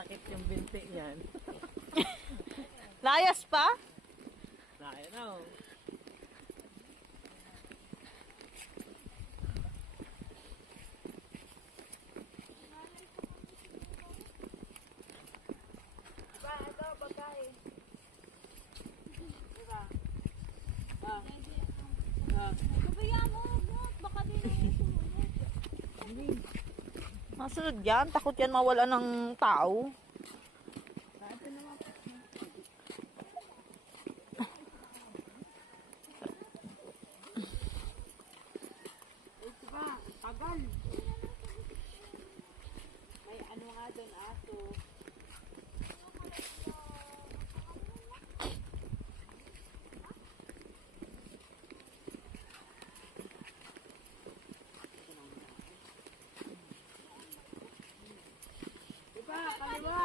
Sakit yung binti niyan. Layas pa? Ayun na oh. Diba, ito, pagkain. Diba? Ah. Ah. Babaya mo, baka din ang sumunod. Masunod yan. Takot yan mawala ng tao. Diba, tagal. May ano nga doon, aso. Diba, kaliwa.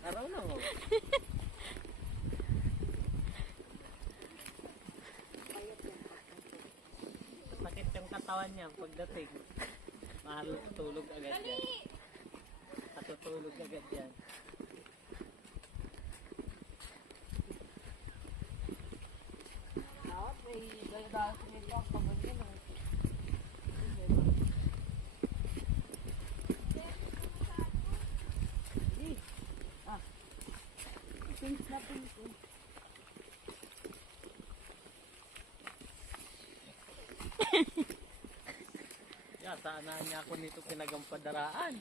Araw na oh. Sakit yung katawan niya pagdating. Matutulog agad yan. Matutulog agad yan. Dapat may dahil sinito ang pagod yun. Pins na pins eh. Yata na niya ako nito pinagampadaraan.